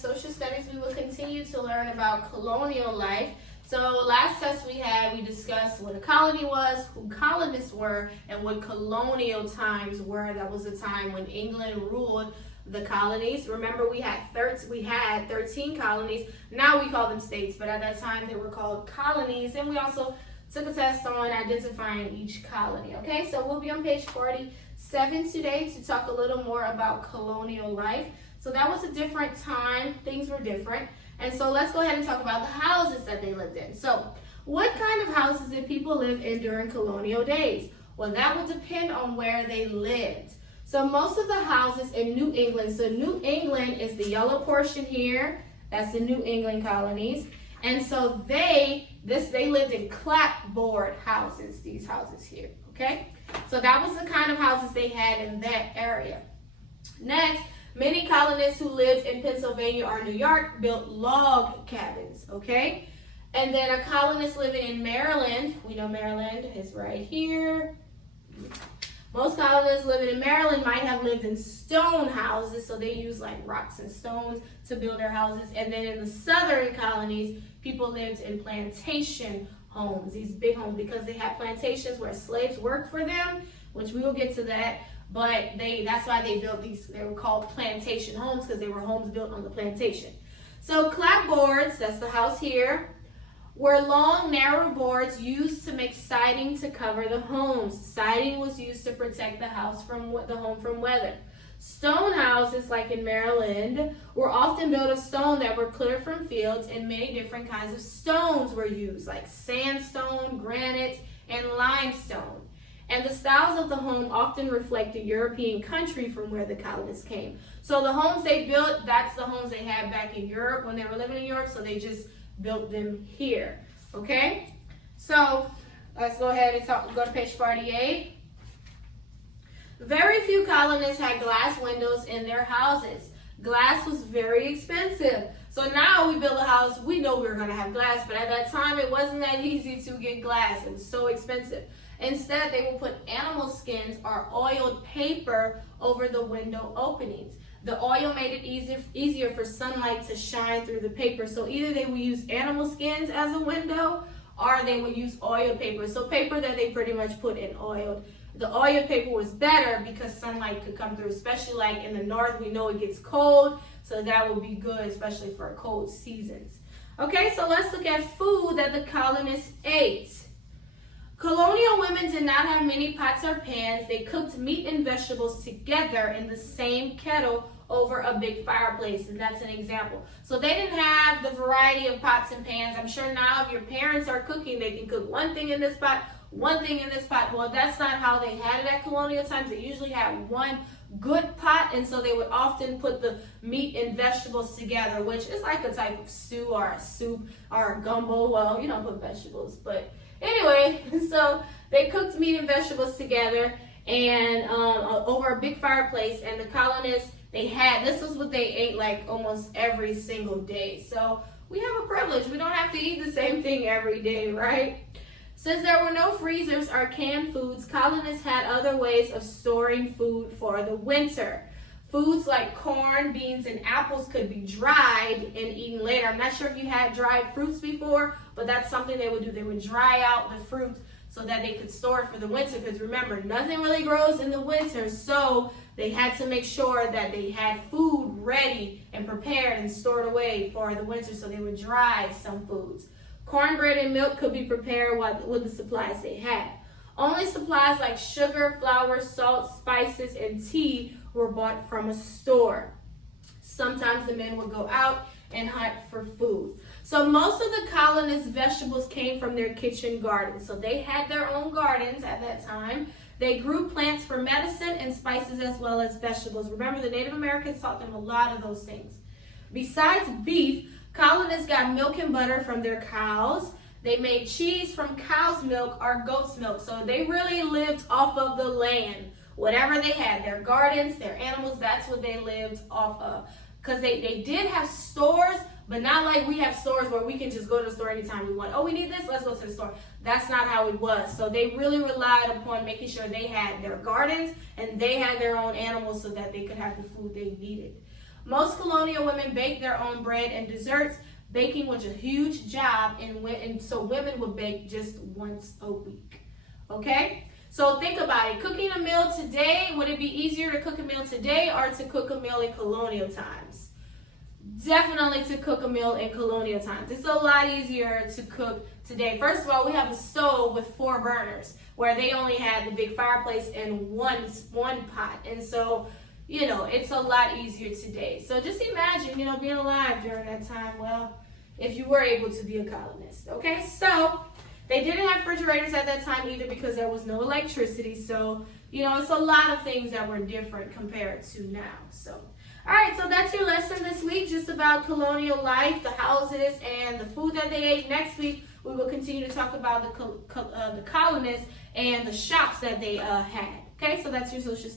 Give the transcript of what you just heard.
Social studies, we will continue to learn about colonial life. So last test we discussed what a colony was, who colonists were, and what colonial times were. That was the time when England ruled the colonies. Remember, we had 13 colonies. Now we call them states, but at that time they were called colonies. And we also took a test on identifying each colony. Okay, so we'll be on page 47 today to talk a little more about colonial life. So that was a different time. Things were different. And so let's go ahead and talk about the houses that they lived in. So what kind of houses did people live in during colonial days? Well, that would depend on where they lived. So most of the houses in New England, so New England is the yellow portion here. That's the New England colonies. And so they lived in clapboard houses, these houses here, okay? So that was the kind of houses they had in that area. Next, many colonists who lived in Pennsylvania or New York built log cabins, okay? And then a colonist living in Maryland, we know Maryland is right here. Most colonists living in Maryland might have lived in stone houses, so they use like rocks and stones to build their houses. And then in the southern colonies, people lived in plantation homes, these big homes, because they had plantations where slaves worked for them, which we will get to that. But that's why they built these, they were called plantation homes, because they were homes built on the plantation. So clapboards, that's the house here, were long, narrow boards used to make siding to cover the homes. Siding was used to protect the home from weather. Stone houses, like in Maryland, were often built of stone that were cleared from fields, and many different kinds of stones were used, like sandstone, granite, and limestone. And the styles of the home often reflect the European country from where the colonists came. So the homes they built, that's the homes they had back in Europe when they were living in Europe, so they just built them here, okay? So let's go ahead and go to page 48. Very few colonists had glass windows in their houses. Glass was very expensive. So now we build a house, we know we're gonna have glass, but at that time it wasn't that easy to get glass. It was so expensive. Instead, they will put animal skins or oiled paper over the window openings. The oil made it easier for sunlight to shine through the paper. So either they would use animal skins as a window, or they would use oiled paper. So paper that they pretty much put in oiled. The oiled paper was better because sunlight could come through, especially like in the north, we know it gets cold. So that would be good, especially for cold seasons. Okay, so let's look at food that the colonists ate. Colonial women did not have many pots or pans. They cooked meat and vegetables together in the same kettle over a big fireplace, and that's an example. So they didn't have the variety of pots and pans. I'm sure now if your parents are cooking, they can cook one thing in this pot, one thing in this pot. Well, that's not how they had it at colonial times. They usually had one good pot, and so they would often put the meat and vegetables together, which is like a type of stew or a soup or a gumbo. Well, you don't put vegetables, but anyway, so they cooked meat and vegetables together and over a big fireplace, and the colonists, this was what they ate like almost every single day. So we have a privilege. We don't have to eat the same thing every day, right? Since there were no freezers or canned foods, colonists had other ways of storing food for the winter. Foods like corn, beans, and apples could be dried and eaten later. I'm not sure if you had dried fruits before, but that's something they would do. They would dry out the fruit so that they could store it for the winter, because remember, nothing really grows in the winter, so they had to make sure that they had food ready and prepared and stored away for the winter, so they would dry some foods. Cornbread and milk could be prepared with the supplies they had. Only supplies like sugar, flour, salt, spices, and tea were bought from a store. Sometimes the men would go out and hunt for food. So most of the colonists' vegetables came from their kitchen gardens. So they had their own gardens at that time. They grew plants for medicine and spices as well as vegetables. Remember, the Native Americans taught them a lot of those things. Besides beef, colonists got milk and butter from their cows. They made cheese from cow's milk or goat's milk. So they really lived off of the land. Whatever they had, their gardens, their animals, that's what they lived off of. Because they did have stores, but not like we have stores where we can just go to the store anytime we want. Oh, we need this, let's go to the store. That's not how it was. So they really relied upon making sure they had their gardens and they had their own animals so that they could have the food they needed. Most colonial women baked their own bread and desserts. Baking was a huge job, and so women would bake just once a week. Okay? So think about it. Cooking a meal today, would it be easier to cook a meal today or to cook a meal in colonial times? Definitely to cook a meal in colonial times. It's a lot easier to cook today. First of all, we have a stove with 4 burners where they only had the big fireplace and one pot. And so, it's a lot easier today. So just imagine, being alive during that time. Well, if you were able to be a colonist. Okay, so they didn't have refrigerators at that time either because there was no electricity. So, it's a lot of things that were different compared to now. So, all right, so that's your lesson this week, just about colonial life, the houses, and the food that they ate. Next week, we will continue to talk about the colonists and the shops that they had. Okay, so that's your social